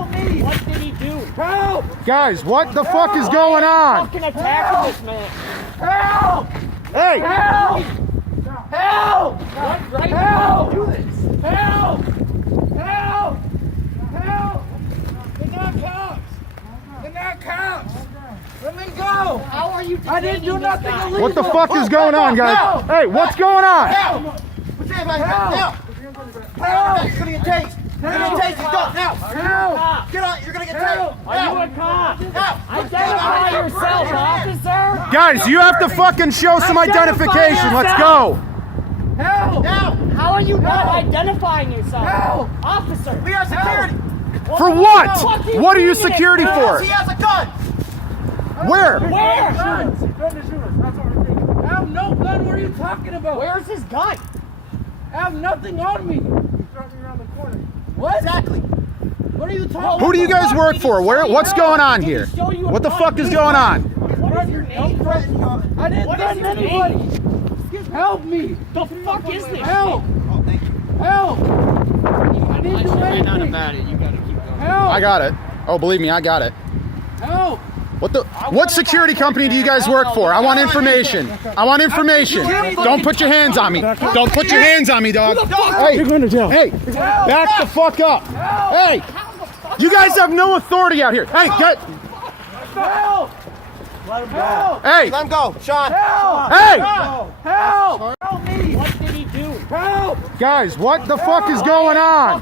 Help me! What did he do? Help! Guys, what the fuck is going on? Fucking attacking this man. Help! Hey! Help! Help! What right Help! do this? Help! Help! Help! They're not cops! They're not cops! Let me go! How are you I didn't do detaining this nothing guy? illegal! What the fuck is going on, guys? Hey, what's going on? Help! Help! Help! You're gonna get tased. You're gonna get tased. He's done. Now. Help! Get on. You're gonna get Help! tased. Are you a cop? Now. Identify yourself, officer. Guys, you have to fucking show some identification. Let's go. Help! Now. How are you not identifying yourself? Help! Officer. We are security. For what? What are you security for? He has a gun. Where? Where? I have no gun. What are you talking about? Where's his gun? I have nothing on me. What? Exactly. What are you talking about? Who do you guys work for? What's going on here? What the fuck is going on? What is your name? I didn't What is threaten your anybody. Help me. The fuck is this? Help. Oh, thank you. Help. I didn't do anything. You gotta keep going. Help. I got it. Oh, believe me, I got it. Help. What security company do you guys work for? I want information. I want information. Don't put your hands on me. Don't put your hands on me, dog. Hey, hey, back the fuck up. Hey, you guys have no authority out here. Hey, get. Help. Let him go. Hey, Let him go, Sean. Help. hey, Help. Help me. What did he do? Help. guys, what the fuck is going on?